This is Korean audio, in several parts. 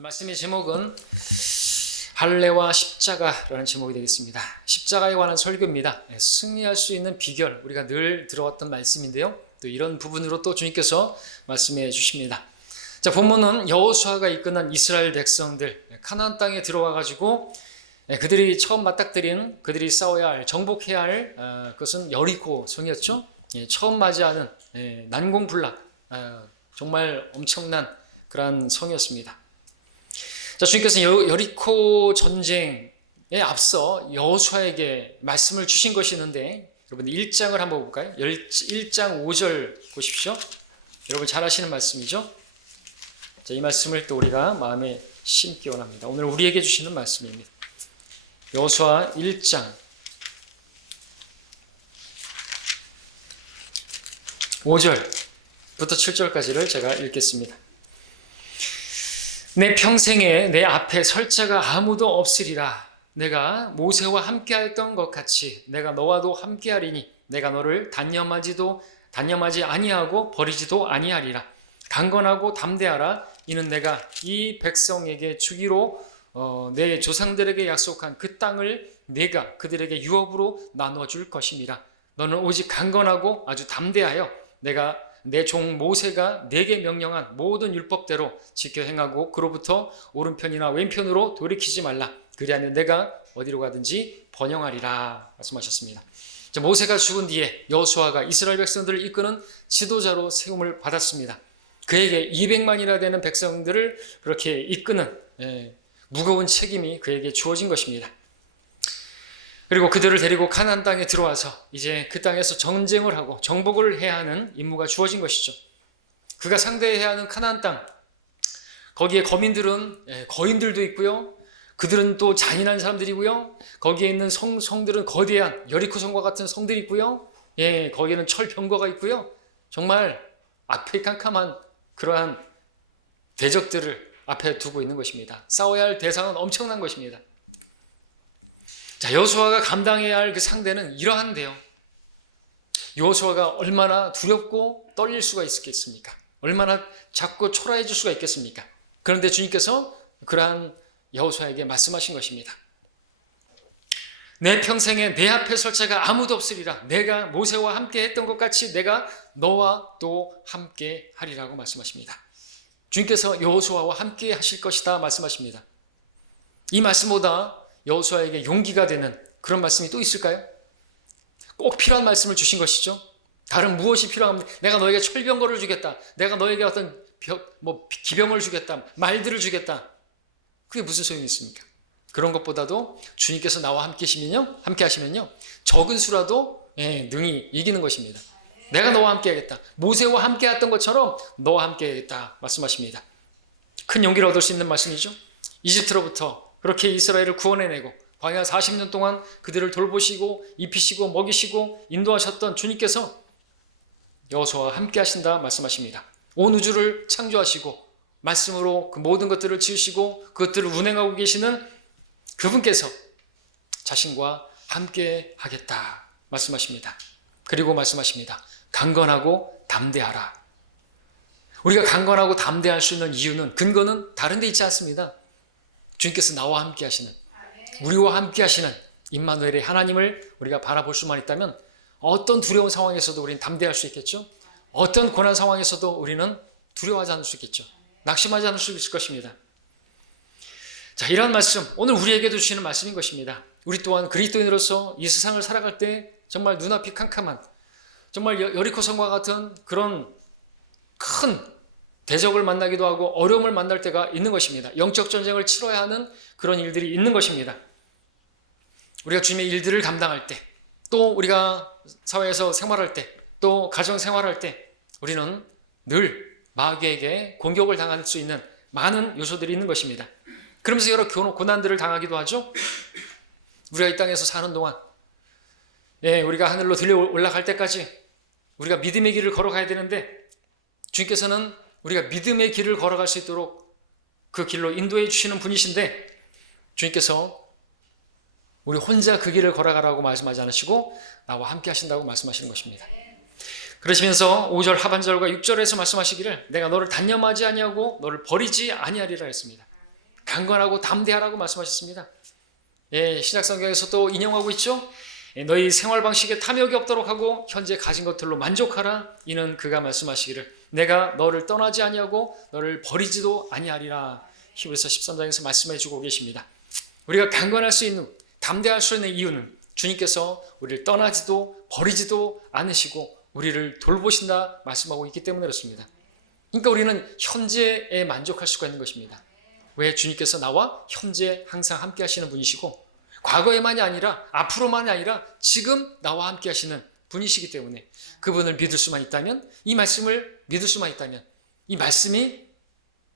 말씀의 제목은 할례와 십자가라는 제목이 되겠습니다. 십자가에 관한 설교입니다. 승리할 수 있는 비결, 우리가 늘 들어왔던 말씀인데요. 또 이런 부분으로 또 주님께서 말씀해 주십니다. 자, 본문은 여호수아가 이끄는 이스라엘 백성들 가나안 땅에 들어와 가지고 그들이 처음 맞닥뜨린, 그들이 싸워야 할, 정복해야 할 그것은 여리고 성이었죠. 처음 맞이하는 난공불락, 정말 엄청난 그러한 성이었습니다. 자, 주님께서 여리코 전쟁에 앞서 여호수아에게 말씀을 주신 것이 있는데, 여러분 1장을 한번 볼까요? 1장 5절 보십시오. 여러분 잘 아시는 말씀이죠? 자, 이 말씀을 또 우리가 마음에 심기 원합니다. 오늘 우리에게 주시는 말씀입니다. 여호수아 1장 5절부터 7절까지를 제가 읽겠습니다. 내 평생에 내 앞에 설 자가 아무도 없으리라. 내가 모세와 함께하였던 것 같이 내가 너와도 함께하리니 내가 너를 단념하지 아니하고 버리지도 아니하리라. 강건하고 담대하라. 이는 내가 이 백성에게 주기로 내 조상들에게 약속한 그 땅을 내가 그들에게 유업으로 나눠줄 것임이라. 너는 오직 강건하고 아주 담대하여 내가 내 종 모세가 내게 명령한 모든 율법대로 지켜 행하고 그로부터 오른편이나 왼편으로 돌이키지 말라. 그리하면 내가 어디로 가든지 번영하리라 말씀하셨습니다. 자, 모세가 죽은 뒤에 여호수아가 이스라엘 백성들을 이끄는 지도자로 세움을 받았습니다. 그에게 200만이나 되는 백성들을 그렇게 이끄는 무거운 책임이 그에게 주어진 것입니다. 그리고 그들을 데리고 가나안 땅에 들어와서 이제 그 땅에서 전쟁을 하고 정복을 해야 하는 임무가 주어진 것이죠. 그가 상대해야 하는 가나안 땅, 거기에 거인들도 있고요. 그들은 또 잔인한 사람들이고요. 거기에 있는 성들은 거대한 여리코 성과 같은 성들이 있고요. 거기에는 철병거가 있고요. 정말 악페이캄캄한 그러한 대적들을 앞에 두고 있는 것입니다. 싸워야 할 대상은 엄청난 것입니다. 자, 여호수아가 감당해야 할 그 상대는 이러한데요. 여호수아가 얼마나 두렵고 떨릴 수가 있겠습니까? 얼마나 자꾸 초라해질 수가 있겠습니까? 그런데 주님께서 그러한 여호수아에게 말씀하신 것입니다. 내 평생에 내 앞에 설 자가 아무도 없으리라. 내가 모세와 함께 했던 것 같이 내가 너와 또 함께 하리라고 말씀하십니다. 주님께서 여호수아와 함께 하실 것이다 말씀하십니다. 이 말씀보다 여호수아에게 용기가 되는 그런 말씀이 또 있을까요? 꼭 필요한 말씀을 주신 것이죠. 다른 무엇이 필요합니까? 내가 너에게 철병거를 주겠다. 내가 너에게 어떤 기병을 주겠다. 말들을 주겠다. 그게 무슨 소용이 있습니까? 그런 것보다도 주님께서 나와 함께 하시면요. 적은 수라도 능히 이기는 것입니다. 내가 너와 함께 하겠다. 모세와 함께 했던 것처럼 너와 함께 하겠다 말씀하십니다. 큰 용기를 얻을 수 있는 말씀이죠. 이집트로부터 그렇게 이스라엘을 구원해내고 광야 40년 동안 그들을 돌보시고 입히시고 먹이시고 인도하셨던 주님께서 여호수아와 함께 하신다 말씀하십니다. 온 우주를 창조하시고 말씀으로 그 모든 것들을 지으시고 그것들을 운행하고 계시는 그분께서 자신과 함께 하겠다 말씀하십니다. 그리고 말씀하십니다. 강건하고 담대하라. 우리가 강건하고 담대할 수 있는 이유는, 근거는 다른 데 있지 않습니다. 주님께서 나와 함께 하시는, 우리와 함께 하시는 임마누엘의 하나님을 우리가 바라볼 수만 있다면 어떤 두려운 상황에서도 우리는 담대할 수 있겠죠. 어떤 고난 상황에서도 우리는 두려워하지 않을 수 있겠죠. 낙심하지 않을 수 있을 것입니다. 자, 이런 말씀 오늘 우리에게도 주시는 말씀인 것입니다. 우리 또한 그리스도인으로서 이 세상을 살아갈 때 정말 눈앞이 캄캄한, 정말 여리코 성과 같은 그런 큰 대적을 만나기도 하고 어려움을 만날 때가 있는 것입니다. 영적 전쟁을 치러야 하는 그런 일들이 있는 것입니다. 우리가 주님의 일들을 감당할 때, 또 우리가 사회에서 생활할 때, 또 가정 생활할 때 우리는 늘 마귀에게 공격을 당할 수 있는 많은 요소들이 있는 것입니다. 그러면서 여러 고난들을 당하기도 하죠. 우리가 이 땅에서 사는 동안 우리가 하늘로 들려 올라갈 때까지 우리가 믿음의 길을 걸어가야 되는데, 주님께서는 우리가 믿음의 길을 걸어갈 수 있도록 그 길로 인도해 주시는 분이신데, 주님께서 우리 혼자 그 길을 걸어가라고 말씀하지 않으시고 나와 함께 하신다고 말씀하시는 것입니다. 그러시면서 5절 하반절과 6절에서 말씀하시기를 내가 너를 단념하지 아니하고 너를 버리지 아니하리라 했습니다. 강건하고 담대하라고 말씀하셨습니다. 예, 신약성경에서 또 인용하고 있죠. 예, 너희 생활 방식에 탐욕이 없도록 하고 현재 가진 것들로 만족하라. 이는 그가 말씀하시기를 내가 너를 떠나지 아니하고 너를 버리지도 아니하리라. 히브리서 13장에서 말씀해 주고 계십니다. 우리가 강건할 수 있는, 담대할 수 있는 이유는 주님께서 우리를 떠나지도 버리지도 않으시고 우리를 돌보신다 말씀하고 있기 때문에 그렇습니다. 그러니까 우리는 현재에 만족할 수가 있는 것입니다. 왜? 주님께서 나와 현재 항상 함께 하시는 분이시고 과거에만이 아니라 앞으로만이 아니라 지금 나와 함께 하시는 분이시기 때문에 그분을 믿을 수만 있다면, 이 말씀을 믿을 수만 있다면 이 말씀이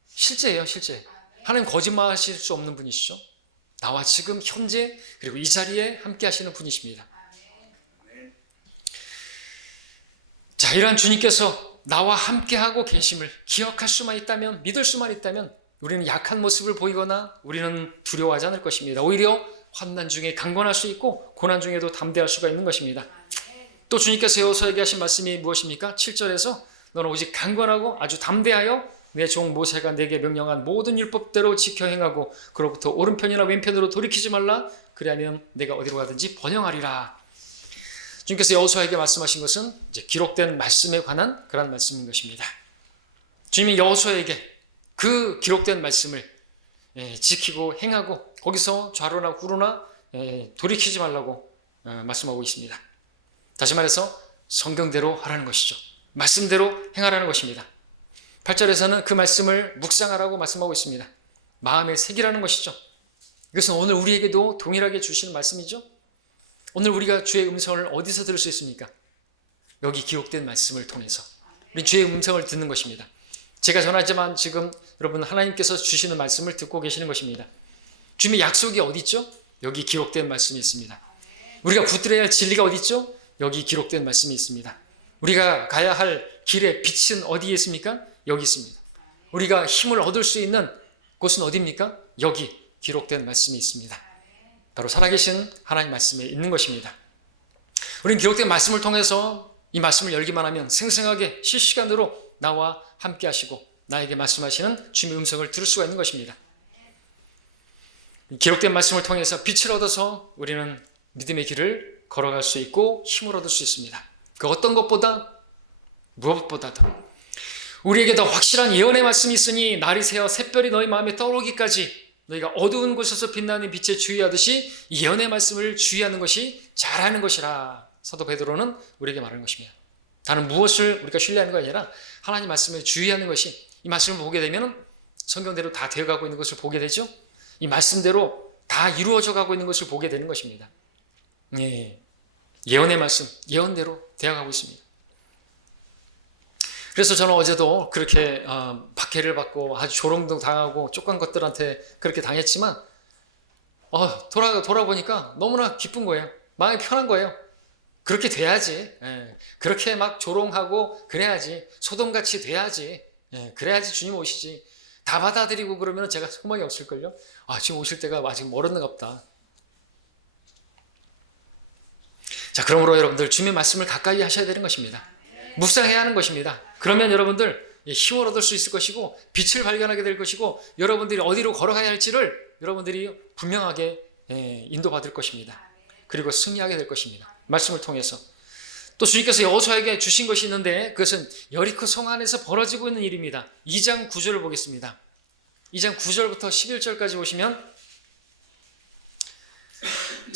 실제예요. 실제. 하나님 거짓말하실 수 없는 분이시죠. 나와 지금 현재 그리고 이 자리에 함께 하시는 분이십니다. 자, 이러한 주님께서 나와 함께하고 계심을 기억할 수만 있다면, 믿을 수만 있다면 우리는 약한 모습을 보이거나 우리는 두려워하지 않을 것입니다. 오히려 환난 중에 강건할 수 있고 고난 중에도 담대할 수가 있는 것입니다. 또 주님께서 여호수아에게 하신 말씀이 무엇입니까? 7절에서 너는 오직 강건하고 아주 담대하여 내 종 모세가 내게 명령한 모든 율법대로 지켜 행하고 그로부터 오른편이나 왼편으로 돌이키지 말라. 그리하면 내가 어디로 가든지 번영하리라. 주님께서 여호수아에게 말씀하신 것은 이제 기록된 말씀에 관한 그런 말씀인 것입니다. 주님이 여호수아에게 그 기록된 말씀을 지키고 행하고 거기서 좌로나 우로나 돌이키지 말라고 말씀하고 있습니다. 다시 말해서 성경대로 하라는 것이죠. 말씀대로 행하라는 것입니다. 8절에서는 그 말씀을 묵상하라고 말씀하고 있습니다. 마음에 새기라는 것이죠. 이것은 오늘 우리에게도 동일하게 주시는 말씀이죠. 오늘 우리가 주의 음성을 어디서 들을 수 있습니까? 여기 기록된 말씀을 통해서 우리 주의 음성을 듣는 것입니다. 제가 전하지만 지금 여러분 하나님께서 주시는 말씀을 듣고 계시는 것입니다. 주님의 약속이 어디 있죠? 여기 기록된 말씀이 있습니다. 우리가 붙들어야 할 진리가 어디 있죠? 여기 기록된 말씀이 있습니다. 우리가 가야 할 길의 빛은 어디에 있습니까? 여기 있습니다. 우리가 힘을 얻을 수 있는 곳은 어디입니까? 여기 기록된 말씀이 있습니다. 바로 살아계신 하나님 말씀에 있는 것입니다. 우리는 기록된 말씀을 통해서 이 말씀을 열기만 하면 생생하게 실시간으로 나와 함께 하시고 나에게 말씀하시는 주님의 음성을 들을 수가 있는 것입니다. 기록된 말씀을 통해서 빛을 얻어서 우리는 믿음의 길을 걸어갈 수 있고 힘을 얻을 수 있습니다. 그 어떤 것보다 무엇보다도 우리에게 더 확실한 예언의 말씀이 있으니 날이 새어 샛별이 너희 마음에 떠오르기까지 너희가 어두운 곳에서 빛나는 빛에 주의하듯이 예언의 말씀을 주의하는 것이 잘하는 것이라. 사도 베드로는 우리에게 말하는 것입니다. 다른 무엇을 우리가 신뢰하는 것이 아니라 하나님 말씀에 주의하는 것이, 이 말씀을 보게 되면 성경대로 다 되어가고 있는 것을 보게 되죠. 이 말씀대로 다 이루어져 가고 있는 것을 보게 되는 것입니다. 예언의 말씀, 예언대로 되어가고 있습니다. 그래서 저는 어제도 그렇게 박해를 받고 아주 조롱도 당하고 쫓간 것들한테 그렇게 당했지만 돌아보니까 너무나 기쁜 거예요. 마음이 편한 거예요. 그렇게 돼야지. 그렇게 막 조롱하고 그래야지. 소돔같이 돼야지. 그래야지 주님 오시지. 다 받아들이고 그러면 제가 소망이 없을걸요. 지금 오실 때가 아직 멀었는가 보다. 자, 그러므로 여러분들 주님의 말씀을 가까이 하셔야 되는 것입니다. 묵상해야 하는 것입니다. 그러면 여러분들 힘을 얻을 수 있을 것이고 빛을 발견하게 될 것이고 여러분들이 어디로 걸어가야 할지를 여러분들이 분명하게 인도받을 것입니다. 그리고 승리하게 될 것입니다. 말씀을 통해서. 또 주님께서 여호수아에게 주신 것이 있는데 그것은 여리코 성 안에서 벌어지고 있는 일입니다. 2장 9절을 보겠습니다. 2장 9절부터 11절까지 보시면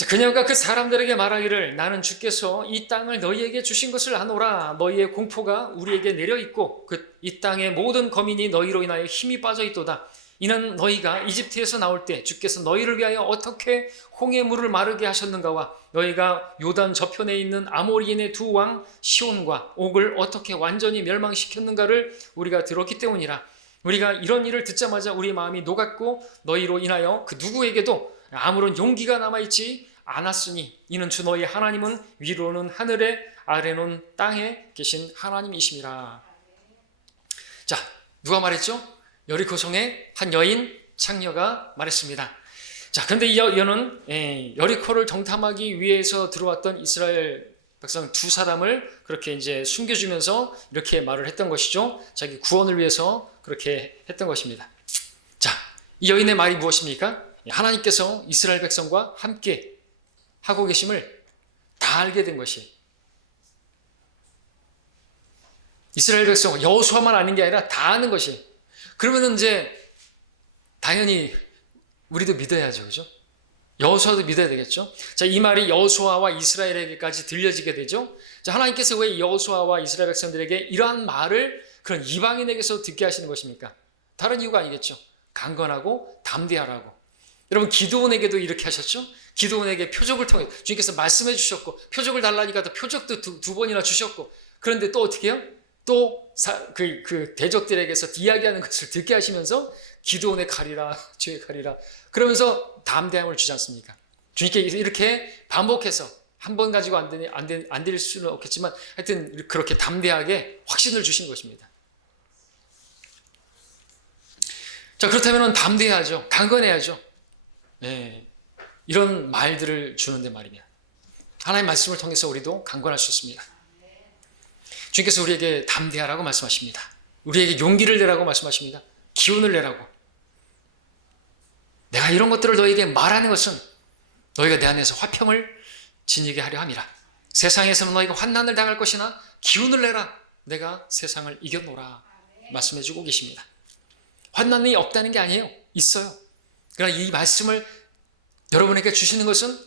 그녀가 그 사람들에게 말하기를 나는 주께서 이 땅을 너희에게 주신 것을 아노라. 너희의 공포가 우리에게 내려있고 이 땅의 모든 거민이 너희로 인하여 힘이 빠져있도다. 이는 너희가 이집트에서 나올 때 주께서 너희를 위하여 어떻게 홍해 물을 마르게 하셨는가와 너희가 요단 저편에 있는 아모리인의 두 왕 시온과 옥을 어떻게 완전히 멸망시켰는가를 우리가 들었기 때문이라. 우리가 이런 일을 듣자마자 우리 마음이 녹았고 너희로 인하여 그 누구에게도 아무런 용기가 남아있지 않았으니 이는 주 너희 하나님은 위로는 하늘에 아래는 땅에 계신 하나님이심이라. 자, 누가 말했죠? 여리코 성의 한 여인 창녀가 말했습니다. 자, 근데 이 여는 여리코를 정탐하기 위해서 들어왔던 이스라엘 백성 두 사람을 그렇게 이제 숨겨주면서 이렇게 말을 했던 것이죠. 자기 구원을 위해서 그렇게 했던 것입니다. 자, 이 여인의 말이 무엇입니까? 하나님께서 이스라엘 백성과 함께 하고 계심을 다 알게 된 것이, 이스라엘 백성 여호수아만 아는 게 아니라 다 아는 것이. 그러면 이제 당연히 우리도 믿어야죠, 그죠? 여호수아도 믿어야 되겠죠. 자, 이 말이 여호수아와 이스라엘에게까지 들려지게 되죠. 자, 하나님께서 왜 여호수아와 이스라엘 백성들에게 이러한 말을 그런 이방인에게서 듣게 하시는 것입니까? 다른 이유가 아니겠죠. 강건하고 담대하라고. 여러분, 기드온에게도 이렇게 하셨죠. 기드온에게 표적을 통해 주님께서 말씀해 주셨고, 표적을 달라니까 또 표적도 두 번이나 주셨고, 그런데 또 어떻게 해요? 또 그 대적들에게서 이야기하는 것을 듣게 하시면서 기드온의 칼이라 주의 칼이라 그러면서 담대함을 주지 않습니까? 주님께 이렇게 반복해서 한 번 가지고 안 될 수는 없겠지만 하여튼 그렇게 담대하게 확신을 주신 것입니다. 자, 그렇다면 담대해야죠. 강건해야죠. 네, 이런 말들을 주는데 말이냐, 하나님의 말씀을 통해서 우리도 강건할 수 있습니다. 주님께서 우리에게 담대하라고 말씀하십니다. 우리에게 용기를 내라고 말씀하십니다. 기운을 내라고. 내가 이런 것들을 너에게 말하는 것은 너희가 내 안에서 화평을 지니게 하려 함이라. 세상에서는 너희가 환난을 당할 것이나 기운을 내라. 내가 세상을 이겨노라. 말씀해주고 계십니다. 환난이 없다는 게 아니에요. 있어요. 그러나 이 말씀을 여러분에게 주시는 것은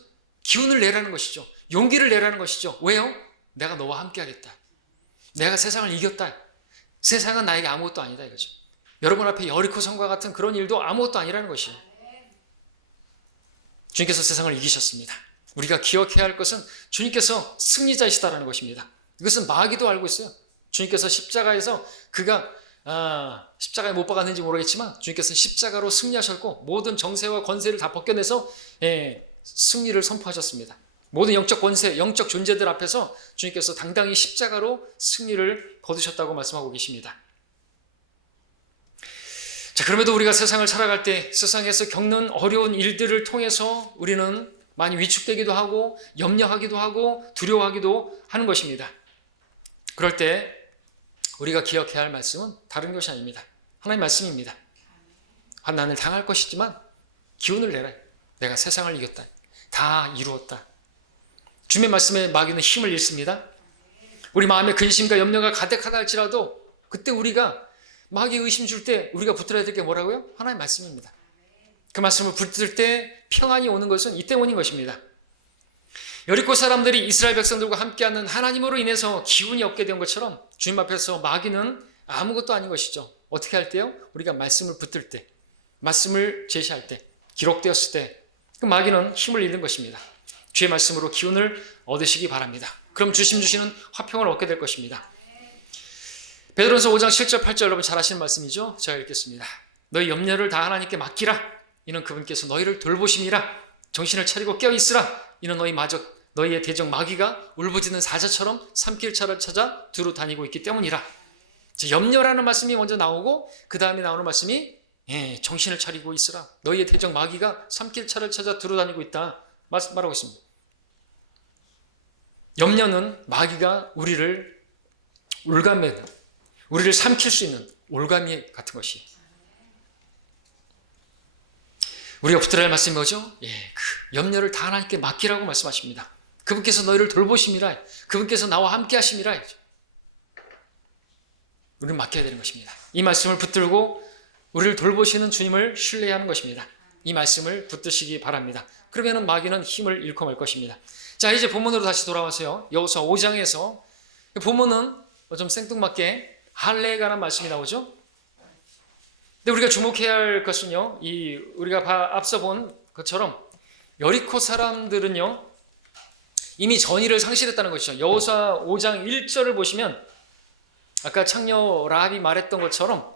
기운을 내라는 것이죠. 용기를 내라는 것이죠. 왜요? 내가 너와 함께 하겠다. 내가 세상을 이겼다. 세상은 나에게 아무것도 아니다 이거죠. 여러분 앞에 여리코 성과 같은 그런 일도 아무것도 아니라는 것이에요. 주님께서 세상을 이기셨습니다. 우리가 기억해야 할 것은 주님께서 승리자이시다라는 것입니다. 이것은 마귀도 알고 있어요. 주님께서 십자가에서 그가 십자가에 못 박았는지 모르겠지만 주님께서 십자가로 승리하셨고 모든 정세와 권세를 다 벗겨내서 승리를 선포하셨습니다. 모든 영적 권세, 영적 존재들 앞에서 주님께서 당당히 십자가로 승리를 거두셨다고 말씀하고 계십니다. 자, 그럼에도 우리가 세상을 살아갈 때 세상에서 겪는 어려운 일들을 통해서 우리는 많이 위축되기도 하고 염려하기도 하고 두려워하기도 하는 것입니다. 그럴 때 우리가 기억해야 할 말씀은 다른 것이 아닙니다. 하나님의 말씀입니다. 환난을 당할 것이지만 기운을 내라. 내가 세상을 이겼다. 다 이루었다. 주님의 말씀에 마귀는 힘을 잃습니다. 우리 마음에 근심과 염려가 가득하다 할지라도 그때 우리가 마귀 의심 줄 때 우리가 붙들어야 될 게 뭐라고요? 하나님의 말씀입니다. 그 말씀을 붙들 때 평안이 오는 것은 이 때문인 것입니다. 여리고 사람들이 이스라엘 백성들과 함께하는 하나님으로 인해서 기운이 없게 된 것처럼 주님 앞에서 마귀는 아무것도 아닌 것이죠. 어떻게 할 때요? 우리가 말씀을 붙들 때, 말씀을 제시할 때, 기록되었을 때 그 마귀는 힘을 잃는 것입니다. 주의 말씀으로 기운을 얻으시기 바랍니다. 그럼 주심 주시는 화평을 얻게 될 것입니다. 베드로전서 5장 7절 8절 여러분 잘 아시는 말씀이죠? 제가 읽겠습니다. 너희 염려를 다 하나님께 맡기라. 이는 그분께서 너희를 돌보심이라. 정신을 차리고 깨어있으라. 이는 너희의 대적 마귀가 울부짖는 사자처럼 삼킬차를 찾아 두루 다니고 있기 때문이라. 염려라는 말씀이 먼저 나오고 그 다음에 나오는 말씀이 정신을 차리고 있으라. 너희의 대적 마귀가 삼킬차를 찾아 두루 다니고 있다 말하고 있습니다. 염려는 마귀가 우리를 올가매는, 우리를 삼킬 수 있는 올가미 같은 것이. 우리가 붙들어야 할 말씀이 뭐죠? 그 염려를 다 하나님께 맡기라고 말씀하십니다. 그분께서 너희를 돌보심이라. 그분께서 나와 함께 하심이라. 우리는 맡겨야 되는 것입니다. 이 말씀을 붙들고 우리를 돌보시는 주님을 신뢰하는 것입니다. 이 말씀을 붙드시기 바랍니다. 그러면 마귀는 힘을 잃고 말 것입니다. 자, 이제 본문으로 다시 돌아와서요. 여호수아 5장에서 본문은 좀 생뚱맞게 할례에 관한 말씀이 나오죠. 근데 우리가 주목해야 할 것은요, 우리가 앞서 본 것처럼 여리코 사람들은요 이미 전의를 상실했다는 것이죠. 여호수아 5장 1절을 보시면 아까 창녀 라합이 말했던 것처럼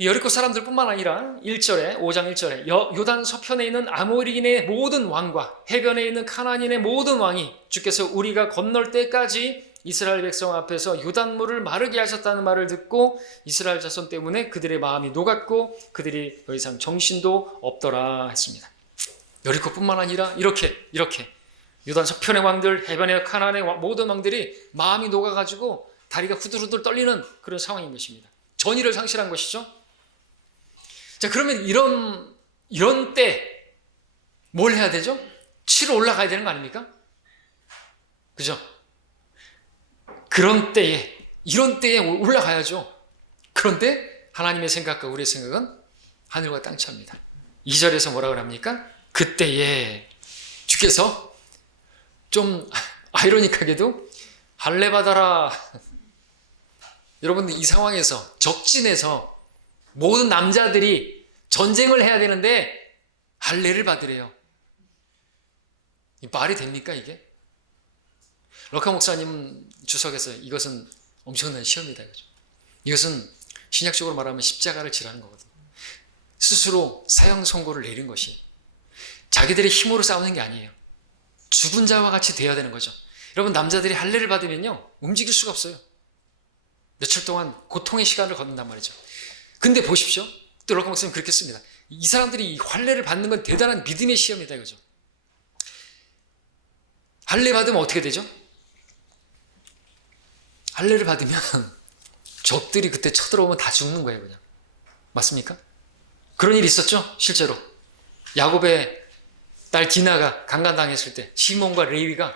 여리코 사람들뿐만 아니라 1절에 5장 1절에 요단 서편에 있는 아모리인의 모든 왕과 해변에 있는 카나안인의 모든 왕이 주께서 우리가 건널 때까지 이스라엘 백성 앞에서 요단물을 마르게 하셨다는 말을 듣고 이스라엘 자손 때문에 그들의 마음이 녹았고 그들이 더 이상 정신도 없더라 했습니다. 여리코뿐만 아니라 이렇게 요단 서편의 왕들, 해변의 카나안의 모든 왕들이 마음이 녹아가지고 다리가 후들후들 떨리는 그런 상황인 것입니다. 전의를 상실한 것이죠. 자, 그러면 이런 때 뭘 해야 되죠? 치러 올라가야 되는 거 아닙니까? 그죠? 이런 때에 올라가야죠. 그런데 하나님의 생각과 우리의 생각은 하늘과 땅 차입니다. 2절에서 뭐라고 합니까? 그때에 주께서 좀 아이러니하게도 할례 받아라. 여러분들 이 상황에서 적진에서 모든 남자들이 전쟁을 해야 되는데 할례를 받으래요. 말이 됩니까 이게? 럭카 목사님 주석에서 이것은 엄청난 시험이다. 이것은 신약적으로 말하면 십자가를 지라는 거거든요. 스스로 사형 선고를 내린 것이 자기들의 힘으로 싸우는 게 아니에요. 죽은 자와 같이 되어야 되는 거죠. 여러분 남자들이 할례를 받으면요 움직일 수가 없어요. 며칠 동안 고통의 시간을 걷는단 말이죠. 근데 보십시오. 또 럭카 목사님 그렇게 씁니다. 이 사람들이 이 할례를 받는 건 대단한 믿음의 시험이다 이거죠. 할례 받으면 어떻게 되죠? 할례를 받으면 적들이 그때 쳐들어오면 다 죽는 거예요 그냥. 맞습니까? 그런 일이 있었죠 실제로. 야곱의 딸 디나가 강간당했을 때 시몬과 레위가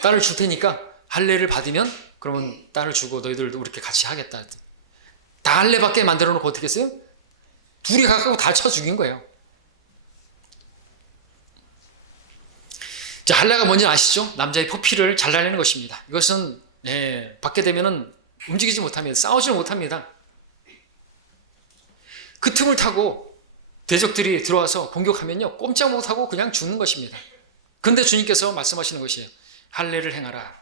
딸을 줄 테니까 할례를 받으면 그러면 딸을 주고 너희들도 이렇게 같이 하겠다. 다 할례 받게 만들어 놓고 어떻게 했어요? 둘이 가까고 다 쳐 죽인 거예요. 자, 할례가 뭔지 아시죠? 남자의 포피를 잘라내는 것입니다. 이것은 받게 되면은 움직이지 못합니다. 싸우지 못합니다. 그 틈을 타고 대적들이 들어와서 공격하면요 꼼짝 못하고 그냥 죽는 것입니다. 그런데 주님께서 말씀하시는 것이에요. 할례를 행하라.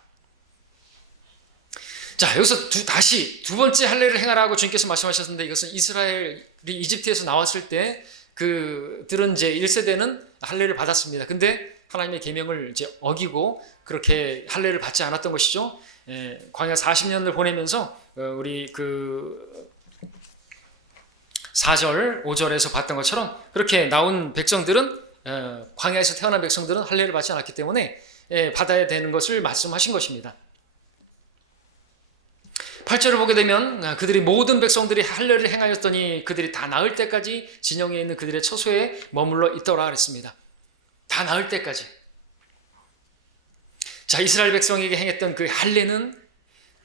자, 여기서 다시 두 번째 할례를 행하라고 주님께서 말씀하셨는데 이것은 이스라엘이 이집트에서 나왔을 때 그들은 이제 1세대는 할례를 받았습니다. 근데 하나님의 계명을 이제 어기고 그렇게 할례를 받지 않았던 것이죠. 광야 40년을 보내면서 우리 그 4절, 5절에서 봤던 것처럼 그렇게 나온 백성들은 광야에서 태어난 백성들은 할례를 받지 않았기 때문에 받아야 되는 것을 말씀하신 것입니다. 8절을 보게 되면 그들이 모든 백성들이 할례를 행하였더니 그들이 다 나을 때까지 진영에 있는 그들의 처소에 머물러 있더라 그랬습니다. 다 나을 때까지. 자, 이스라엘 백성에게 행했던 그 할례는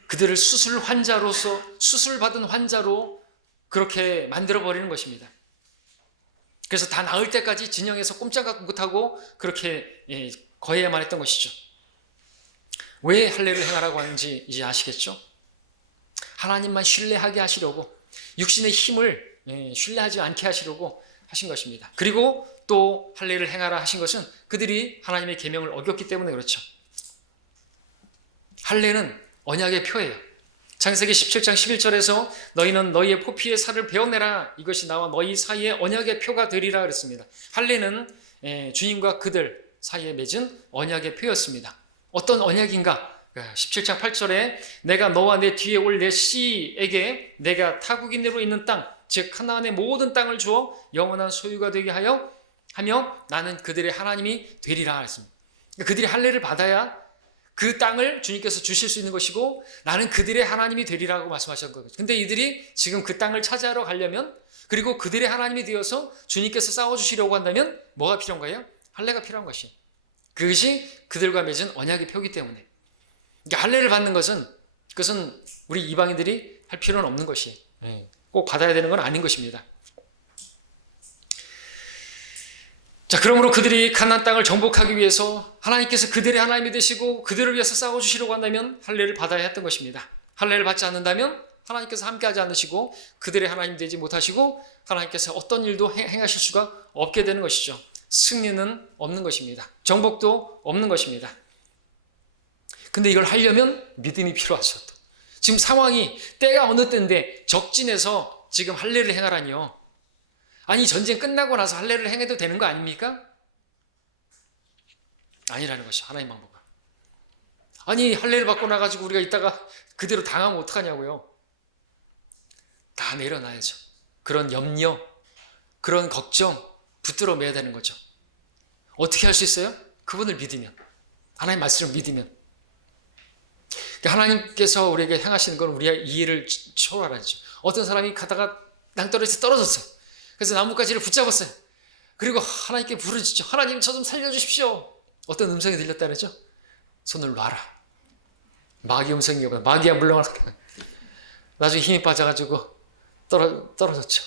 그들을 수술받은 환자로 그렇게 만들어버리는 것입니다. 그래서 다 나을 때까지 진영에서 꼼짝 못하고 그렇게 거해야만 했던 것이죠. 왜 할례를 행하라고 하는지 이제 아시겠죠? 하나님만 신뢰하게 하시려고, 육신의 힘을 신뢰하지 않게 하시려고 하신 것입니다. 그리고 또 할례를 행하라 하신 것은 그들이 하나님의 계명을 어겼기 때문에 그렇죠. 할례는 언약의 표예요. 창세기 17장 11절에서 너희는 너희의 포피의 살을 베어내라. 이것이 나와 너희 사이의 언약의 표가 되리라 그랬습니다. 할례는 주님과 그들 사이에 맺은 언약의 표였습니다. 어떤 언약인가? 17장 8절에 내가 너와 내 뒤에 올 내 씨에게 내가 타국인으로 있는 땅, 즉 하나님의 모든 땅을 주어 영원한 소유가 되게 하며 나는 그들의 하나님이 되리라 했습니다. 그들이 할례를 받아야 그 땅을 주님께서 주실 수 있는 것이고 나는 그들의 하나님이 되리라고 말씀하셨던 거죠. 근데 이들이 지금 그 땅을 차지하러 가려면 그리고 그들의 하나님이 되어서 주님께서 싸워주시려고 한다면 뭐가 필요한 거예요? 할례가 필요한 것이. 그것이 그들과 맺은 언약의 표기 때문에. 그러니까 할례를 받는 그것은 우리 이방인들이 할 필요는 없는 것이 꼭 받아야 되는 건 아닌 것입니다. 자, 그러므로 그들이 가나안 땅을 정복하기 위해서 하나님께서 그들의 하나님이 되시고 그들을 위해서 싸워주시려고 한다면 할례를 받아야 했던 것입니다. 할례를 받지 않는다면 하나님께서 함께하지 않으시고 그들의 하나님 되지 못하시고 하나님께서 어떤 일도 행하실 수가 없게 되는 것이죠. 승리는 없는 것입니다. 정복도 없는 것입니다. 근데 이걸 하려면 믿음이 필요하죠. 지금 상황이 때가 어느 때인데 적진에서 지금 할례를 행하라니요. 아니 전쟁 끝나고 나서 할례를 행해도 되는 거 아닙니까? 아니라는 것이 하나님 방법은. 아니 할례를 받고 나가지고 우리가 이따가 그대로 당하면 어떡하냐고요. 다 내려놔야죠. 그런 염려, 그런 걱정 붙들어 매야 되는 거죠. 어떻게 할 수 있어요? 그분을 믿으면, 하나님 말씀을 믿으면. 하나님께서 우리에게 행하시는 건 우리의 이해를 초월하죠. 어떤 사람이 가다가 낭떠러지 떨어졌어요. 그래서 나뭇가지를 붙잡았어요. 그리고 하나님께 부르짖죠. 하나님, 저 좀 살려주십시오. 어떤 음성이 들렸다 그랬죠? 손을 놔라. 마귀 음성이거든. 마귀야 물러가라. 나중에 힘이 빠져가지고 떨어졌죠.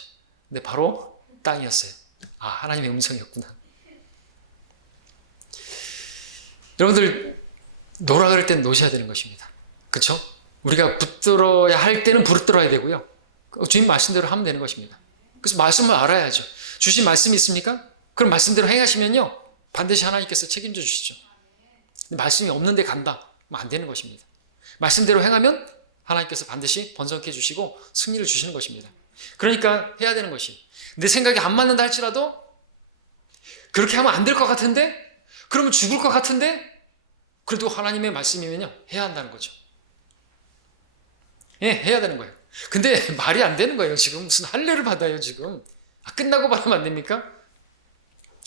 근데 바로 땅이었어요. 아, 하나님의 음성이었구나. 여러분들, 놓으라 그럴 땐 놓으셔야 되는 것입니다. 그렇죠? 우리가 붙들어야 할 때는 붙들어야 되고요. 주님 말씀대로 하면 되는 것입니다. 그래서 말씀을 알아야죠. 주신 말씀이 있습니까? 그럼 말씀대로 행하시면요, 반드시 하나님께서 책임져 주시죠. 말씀이 없는데 간다, 그럼 안 되는 것입니다. 말씀대로 행하면 하나님께서 반드시 번성케 해주시고 승리를 주시는 것입니다. 그러니까 해야 되는 것이, 내 생각이 안 맞는다 할지라도 그렇게 하면 안 될 것 같은데, 그러면 죽을 것 같은데, 그래도 하나님의 말씀이면요, 해야 한다는 거죠. 예, 해야 되는 거예요. 근데 말이 안 되는 거예요. 지금 무슨 할례를 받아요, 지금. 끝나고 받으면 안 됩니까?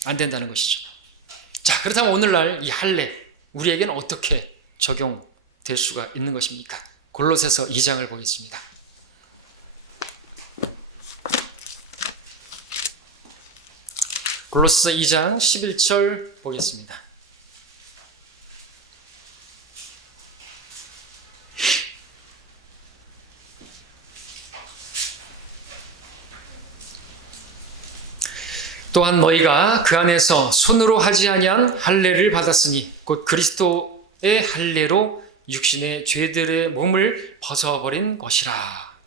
안 된다는 것이죠. 자, 그렇다면 오늘날 이 할례, 우리에게는 어떻게 적용될 수가 있는 것입니까? 골로새서 2장을 보겠습니다. 골로새 2장 11절 보겠습니다. 또한 너희가 그 안에서 손으로 하지 아니한 할례를 받았으니 곧 그리스도의 할례로 육신의 죄들의 몸을 벗어버린 것이라.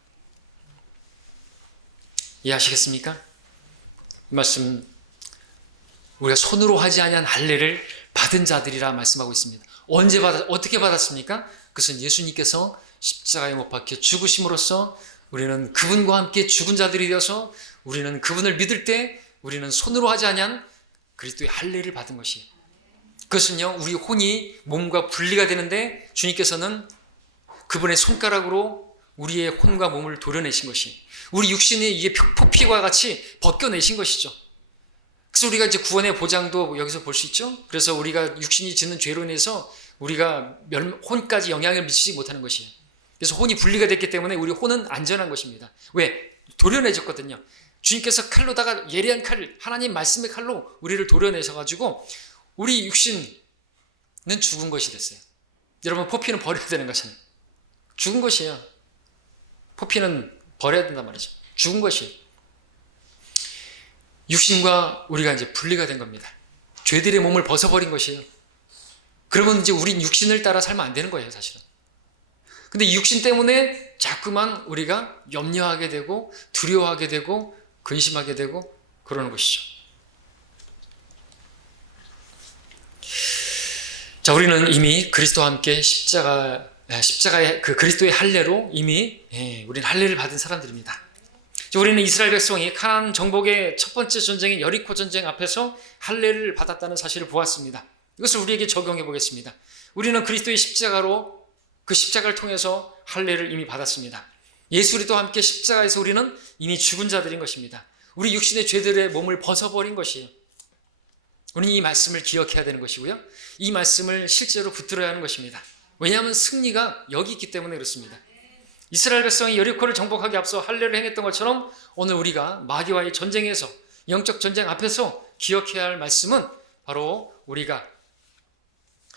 이해하시겠습니까? 이 말씀, 우리가 손으로 하지 아니한 할례를 받은 자들이라 말씀하고 있습니다. 어떻게 받았습니까? 그것은 예수님께서 십자가에 못 박혀 죽으심으로써 우리는 그분과 함께 죽은 자들이 되어서 우리는 그분을 믿을 때 우리는 손으로 하지 아니한 그리스도의 할례를 받은 것이에요. 그것은요, 우리 혼이 몸과 분리가 되는데 주님께서는 그분의 손가락으로 우리의 혼과 몸을 도려내신 것이, 우리 육신이 이게 포피와 같이 벗겨내신 것이죠. 그래서 우리가 이제 구원의 보장도 여기서 볼 수 있죠. 그래서 우리가 육신이 짓는 죄로 인해서 우리가 혼까지 영향을 미치지 못하는 것이에요. 그래서 혼이 분리가 됐기 때문에 우리 혼은 안전한 것입니다. 왜? 도려내졌거든요. 주님께서 칼로다가, 예리한 칼, 하나님 말씀의 칼로 우리를 도려내셔가지고 우리 육신은 죽은 것이 됐어요. 여러분, 포피는 버려야 되는 것이잖아요. 죽은 것이에요. 포피는 버려야 된단 말이죠. 죽은 것이에요. 육신과 우리가 이제 분리가 된 겁니다. 죄들의 몸을 벗어버린 것이에요. 그러면 이제 우린 육신을 따라 살면 안 되는 거예요, 사실은. 근데 이 육신 때문에 자꾸만 우리가 염려하게 되고 두려워하게 되고 근심하게 되고 그러는 것이죠. 자, 우리는 이미 그리스도와 함께 십자가의 그 그리스도의 할례로 이미 우리는 할례를 받은 사람들입니다. 우리는 이스라엘 백성이 가나안 정복의 첫 번째 전쟁인 여리코 전쟁 앞에서 할례를 받았다는 사실을 보았습니다. 이것을 우리에게 적용해 보겠습니다. 우리는 그리스도의 십자가로, 그 십자가를 통해서 할례를 이미 받았습니다. 예수 그리스도와 함께 십자가에서 우리는 이미 죽은 자들인 것입니다. 우리 육신의 죄들의 몸을 벗어버린 것이에요. 우리는 이 말씀을 기억해야 되는 것이고요, 이 말씀을 실제로 붙들어야 하는 것입니다. 왜냐하면 승리가 여기 있기 때문에 그렇습니다. 이스라엘 백성이 여리코를 정복하기 앞서 할례를 행했던 것처럼 오늘 우리가 마귀와의 전쟁에서, 영적 전쟁 앞에서 기억해야 할 말씀은 바로 우리가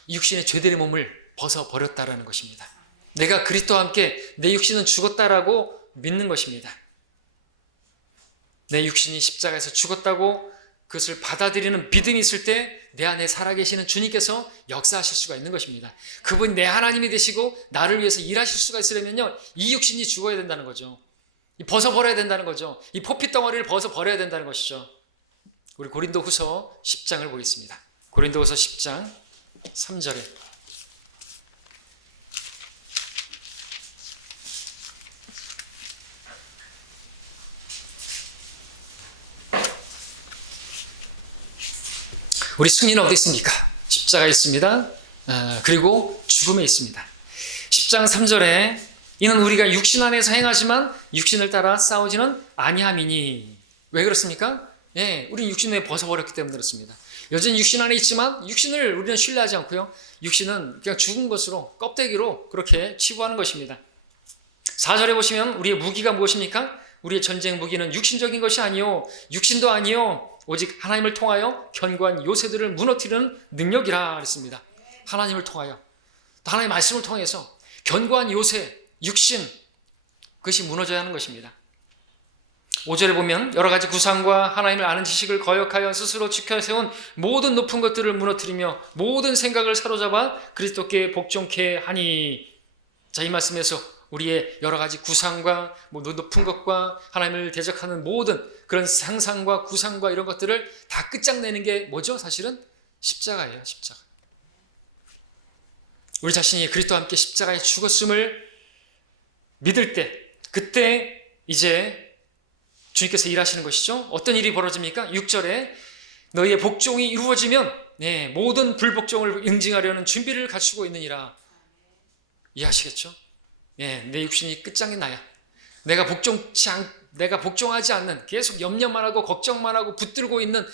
육신의 죄들의 몸을 벗어버렸다라는 것입니다. 내가 그리스도와 함께 내 육신은 죽었다라고 믿는 것입니다. 내 육신이 십자가에서 죽었다고 그것을 받아들이는 믿음이 있을 때 내 안에 살아계시는 주님께서 역사하실 수가 있는 것입니다. 그분이 내 하나님이 되시고 나를 위해서 일하실 수가 있으려면요, 이 육신이 죽어야 된다는 거죠. 벗어버려야 된다는 거죠. 이 포핏덩어리를 벗어버려야 된다는 것이죠. 우리 고린도후서 10장을 보겠습니다. 고린도후서 10장 3절에 우리 승리는 어디 있습니까? 십자가에 있습니다. 그리고 죽음에 있습니다. 10장 3절에 이는 우리가 육신 안에서 행하지만 육신을 따라 싸우지는 아니함이니. 왜 그렇습니까? 우리는 육신을 벗어버렸기 때문에 그렇습니다. 여전히 육신 안에 있지만 육신을 우리는 신뢰하지 않고요, 육신은 그냥 죽은 것으로, 껍데기로 그렇게 치부하는 것입니다. 4절에 보시면 우리의 무기가 무엇입니까? 우리의 전쟁 무기는 육신적인 것이 아니요 육신도 아니요 오직 하나님을 통하여 견고한 요새들을 무너뜨리는 능력이라 그랬습니다. 하나님을 통하여, 또 하나님의 말씀을 통해서 견고한 요새, 육신, 그것이 무너져야 하는 것입니다. 5절에 보면 여러 가지 구상과 하나님을 아는 지식을 거역하여 스스로 지켜 세운 모든 높은 것들을 무너뜨리며 모든 생각을 사로잡아 그리스도께 복종케 하니. 자, 이 말씀에서 우리의 여러 가지 구상과 높은 것과 하나님을 대적하는 모든 그런 상상과 구상과 이런 것들을 다 끝장내는 게 뭐죠? 사실은 십자가예요. 십자가. 우리 자신이 그리스도와 함께 십자가에 죽었음을 믿을 때, 그때 이제 주님께서 일하시는 것이죠. 어떤 일이 벌어집니까? 6절에 너희의 복종이 이루어지면 모든 불복종을 응징하려는 준비를 갖추고 있느니라. 이해하시겠죠? 내 육신이 끝장이 나야. 내가 복종하지 않는, 계속 염려만 하고 걱정만 하고 붙들고 있는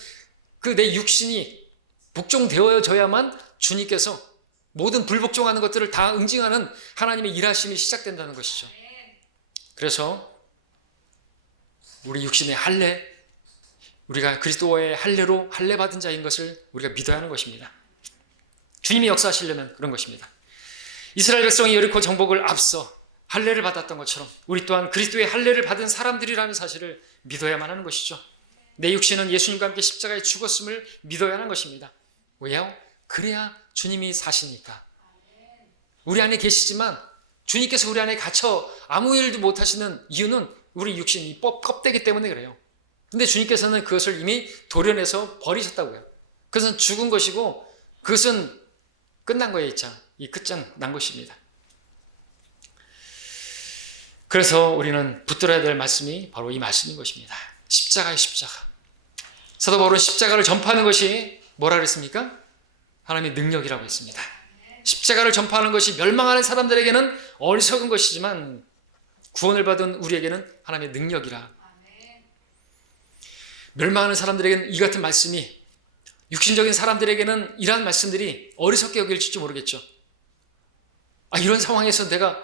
그 내 육신이 복종되어져야만 주님께서 모든 불복종하는 것들을 다 응징하는 하나님의 일하심이 시작된다는 것이죠. 그래서 우리 육신의 할례, 우리가 그리스도의 할례로 할례 받은 자인 것을 우리가 믿어야 하는 것입니다. 주님이 역사하시려면 그런 것입니다. 이스라엘 백성이 여리고 정복을 앞서 할례를 받았던 것처럼 우리 또한 그리스도의 할례를 받은 사람들이라는 사실을 믿어야만 하는 것이죠. 내 육신은 예수님과 함께 십자가에 죽었음을 믿어야 하는 것입니다. 왜요? 그래야 주님이 사시니까. 우리 안에 계시지만 주님께서 우리 안에 갇혀 아무 일도 못하시는 이유는 우리 육신이 껍데기 때문에 그래요. 근데 주님께서는 그것을 이미 도려내서 버리셨다고요. 그것은 죽은 것이고 그것은 끝난 거예요. 이 끝장 난 것입니다. 그래서 우리는 붙들어야 될 말씀이 바로 이 말씀인 것입니다. 십자가의 십자가. 사도 바울은 십자가를 전파하는 것이 뭐라 그랬습니까? 하나님의 능력이라고 했습니다. 십자가를 전파하는 것이 멸망하는 사람들에게는 어리석은 것이지만 구원을 받은 우리에게는 하나님의 능력이라. 멸망하는 사람들에게는 이 같은 말씀이, 육신적인 사람들에게는 이러한 말씀들이 어리석게 여길지 모르겠죠. 이런 상황에서 내가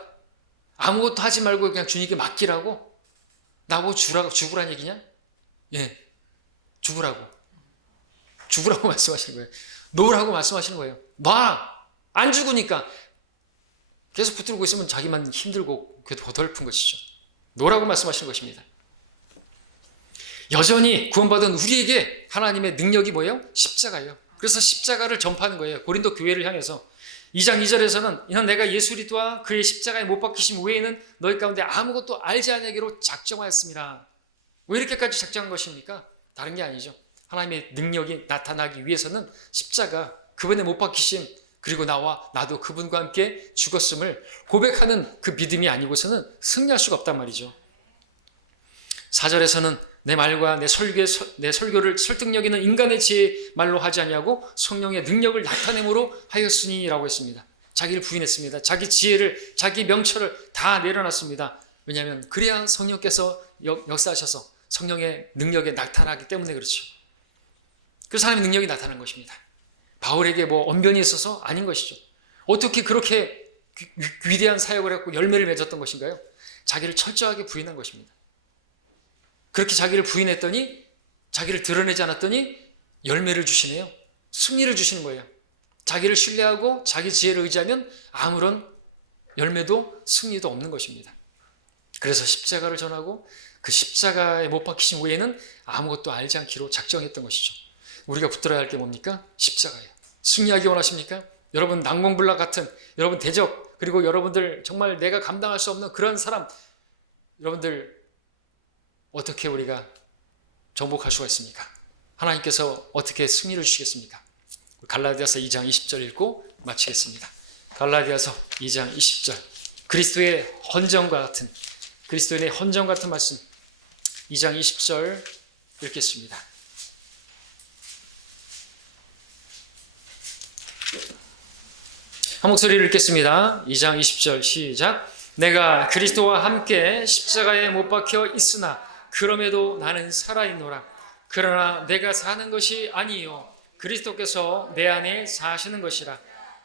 아무것도 하지 말고 그냥 주님께 맡기라고? 나보고 죽으란 얘기냐? 죽으라고 말씀하시는 거예요. 놓으라고 말씀하시는 거예요. 안 죽으니까. 계속 붙들고 있으면 자기만 힘들고 그래도 고달픈 것이죠. 놓으라고 말씀하시는 것입니다. 여전히 구원받은 우리에게 하나님의 능력이 뭐예요? 십자가예요. 그래서 십자가를 전파하는 거예요. 고린도 교회를 향해서 2장 2절에서는 이는 내가 예수 그리스도와 그의 십자가에 못 박히심 외에는 너희 가운데 아무것도 알지 아니하기로 작정하였습니다. 왜 이렇게까지 작정한 것입니까? 다른 게 아니죠. 하나님의 능력이 나타나기 위해서는 십자가, 그분의 못 박히심, 그리고 나도 그분과 함께 죽었음을 고백하는 그 믿음이 아니고서는 승리할 수가 없단 말이죠. 4절에서는 내 말과 내 설교를 설득력 있는 인간의 지혜 말로 하지 아니하고 성령의 능력을 나타냄으로 하였으니라고 했습니다. 자기를 부인했습니다. 자기 지혜를, 자기 명철을 다 내려놨습니다. 왜냐하면 그래야 성령께서 역사하셔서 성령의 능력에 나타나기 때문에 그렇죠. 그래서 하나님의 능력이 나타난 것입니다. 바울에게 언변이 있어서 아닌 것이죠. 어떻게 그렇게 위대한 사역을 했고 열매를 맺었던 것인가요? 자기를 철저하게 부인한 것입니다. 그렇게 자기를 부인했더니, 자기를 드러내지 않았더니 열매를 주시네요. 승리를 주시는 거예요. 자기를 신뢰하고 자기 지혜를 의지하면 아무런 열매도 승리도 없는 것입니다. 그래서 십자가를 전하고 그 십자가에 못 박히신 외에는 아무것도 알지 않기로 작정했던 것이죠. 우리가 붙들어야 할 게 뭡니까? 십자가예요. 승리하기 원하십니까? 여러분 난공불락 같은, 여러분 대적, 그리고 여러분들 정말 내가 감당할 수 없는 그런 사람, 여러분들 어떻게 우리가 정복할 수가 있습니까? 하나님께서 어떻게 승리를 주시겠습니까? 갈라디아서 2장 20절 읽고 마치겠습니다. 갈라디아서 2장 20절, 그리스도의 헌정 같은 말씀 2장 20절 읽겠습니다. 한 목소리를 읽겠습니다. 2장 20절 시작. 내가 그리스도와 함께 십자가에 못 박혀 있으나 그럼에도 나는 살아있노라. 그러나 내가 사는 것이 아니요 그리스도께서 내 안에 사시는 것이라.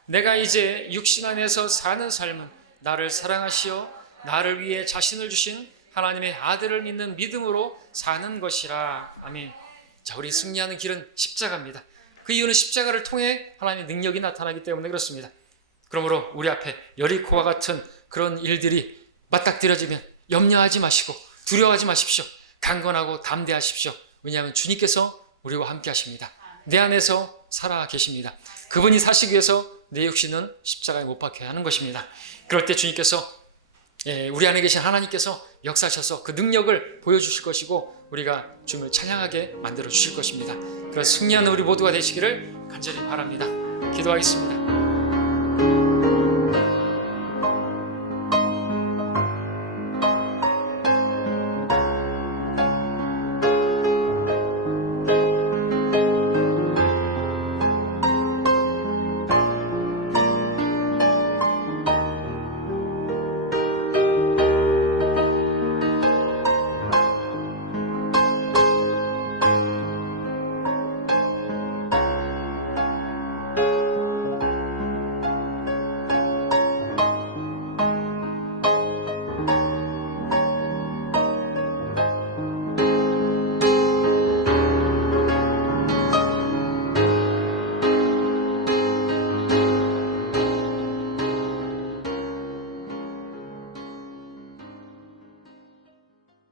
내가 이제 육신 안에서 사는 삶은 나를 사랑하시어 나를 위해 자신을 주신 하나님의 아들을 믿는 믿음으로 사는 것이라. 아멘. 자, 우리 승리하는 길은 십자가입니다. 그 이유는 십자가를 통해 하나님의 능력이 나타나기 때문에 그렇습니다. 그러므로 우리 앞에 여리코와 같은 그런 일들이 맞닥뜨려지면 염려하지 마시고 두려워하지 마십시오. 강건하고 담대하십시오. 왜냐하면 주님께서 우리와 함께 하십니다. 내 안에서 살아 계십니다. 그분이 사시기 위해서 내 육신은 십자가에 못 박혀야 하는 것입니다. 그럴 때 주님께서 우리 안에 계신 하나님께서 역사하셔서 그 능력을 보여주실 것이고 우리가 주님을 찬양하게 만들어 주실 것입니다. 그래서 승리하는 우리 모두가 되시기를 간절히 바랍니다. 기도하겠습니다.